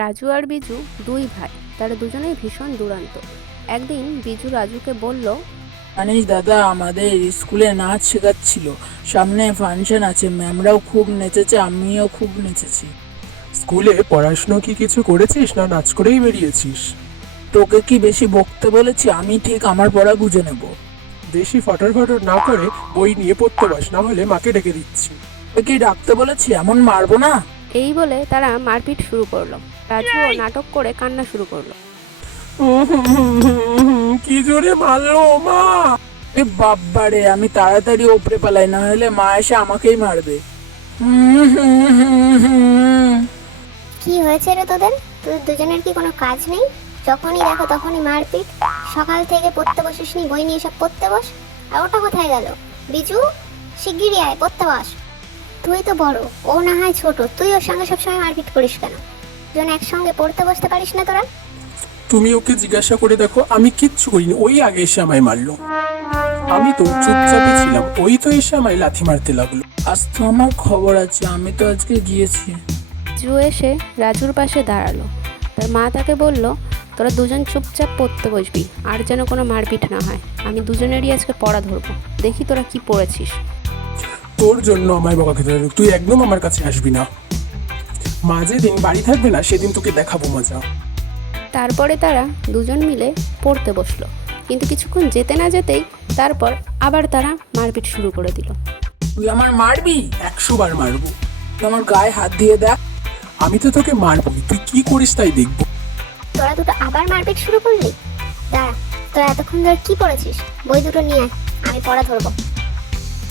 রাজু আর বিজু দুই ভাই, তারা দুজনেই ভীষণ দুরন্ত। একদিন বিজু রাজুকে বলল, জানিস দাদা, আমাদের স্কুলে নাচ শেখাচ্ছিল, সামনে ফাংশন আছে, ম্যামরাও খুব নেচেছে, আমিও খুব নেচেছি। স্কুলে পড়াশোনা কি কিছু করেছিস না নাচ করেই বেরিয়েছিস? তোকে কি বেশি বকতে বলেছি? আমি ঠিক আমার পড়া বুঝে নেব। বেশি ফটর ফটর না করে বই নিয়ে পড়তে বস, না হলে মাকে ডেকে দিচ্ছি। তোকে কি ডাকতে বলেছি? এমন মারবো না। এই বলে তারা মারপিট শুরু করলো। রাজুও নাটক করে কান্না শুরু করলো। কি জোরে মারলো মা! এ বাব্বারে, আমি তাড়াতাড়ি ওপরে পালাই, না হলে মা এসে আমাকেই মারবে। কি হয়েছে রে তোদের? তোদের দুজনের কি কোনো কাজ নেই? যখনই দেখো তখনই মারপিট। সকাল থেকে পড়তে বসিসনি, বই নিয়ে সব পড়তে বস। আর ওটা কোথায় গেল? বিজু, শিগগিরই আয়, পড়তে বস। তুই তো বড়, ও না হয় ছোট, তুই ওর সঙ্গে সবসময় মারপিট করিস কেন? দুজন একসঙ্গে পড়তে বসতে পারিস না তোরা? তুমি ওকে জিজ্ঞাসা করে দেখো, আমি কিচ্ছু করিনি, ওই আগে এসে আমায় মারলো। আমি তো চুপচাপই ছিলাম, ওই তো এসে আমায় লাথি মারতে লাগলো। আজ তো আমার খবর আছে, আমি তো আজকে গিয়েছি। বিজু এসে রাজুর পাশে দাঁড়ালো। তার মা তাকে বলল, তোরা দুজন চুপচাপ পড়তে বসবি, আর যেন কোনো মারপিট না হয়। আমি দুজনেরই আজকে পড়া ধরবো, দেখি তোরা কি পড়েছিস। তোর জন্য আমায় বকা খেতে হবে, তুই একদম আমার কাছে আসবি না। মা যেদিন বাড়ি থাকবে না সেদিন তোকে দেখাবো মজা। তারপরে তারা দুজন মিলে পড়তে বসলো, কিন্তু কিছুক্ষণ যেতে না যেতেই তারপর আবার তারা মারপিট শুরু করে দিল। তুই আমার মারবি? 100 বার মারবো। তুই আমার গায়ে হাত দিয়ে দেখ। আমি তো তোকে মারবই, তুই কি করিস তাই দেখবো। তোরা দুটো আবার মারপিট শুরু করলি? দাঁড়া, তোরা এতক্ষণ ধরে কি পড়েছিস? বই দুটো নিয়ে আয়, আমি পড়া ধরবো।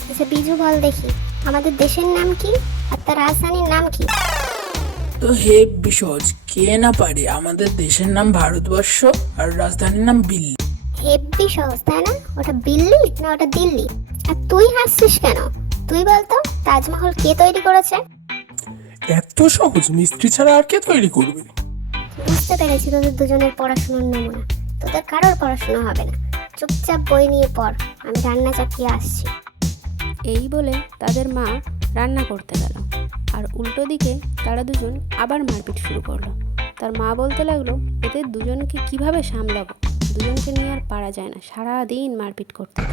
আচ্ছা বিজু, বল দেখি, আমাদের দেশের নাম কি আর তার রাজধানীর নাম কি? তো হে বিশজ, কে না পারে? আমাদের দেশের নাম ভারতবর্ষ, আর রাজধানীর নাম দিল্লি। হেব্বি সহজ, তাই না? ওটা দিল্লি না ওটা দিল্লি? আর তুই হাসছিস কেন? তুই বলতো, তাজমহল কে তৈরি করেছে? এত সহজ, মিস্ত্রি ছাড়া আর কে তৈরি করবে? বুঝতে পেরেছি তোদের দুজনের পড়াশোনার নমুনা। তোদের কারোর পড়াশোনা হবে না, চুপচাপ বই নিয়ে পড়, আমি রান্না চাপিয়ে আসছি। এই বলে তাদের মা রান্না করতে গেল, আর উল্টো দিকে তারা দুজন আবার মারপিট শুরু করলো। তার মা বলতে লাগলো, এদের দুজনকে কিভাবে সামলাবো? দুজনকে নিয়ে আর পারা যায় না, সারাদিন মারপিট করতে থাকে।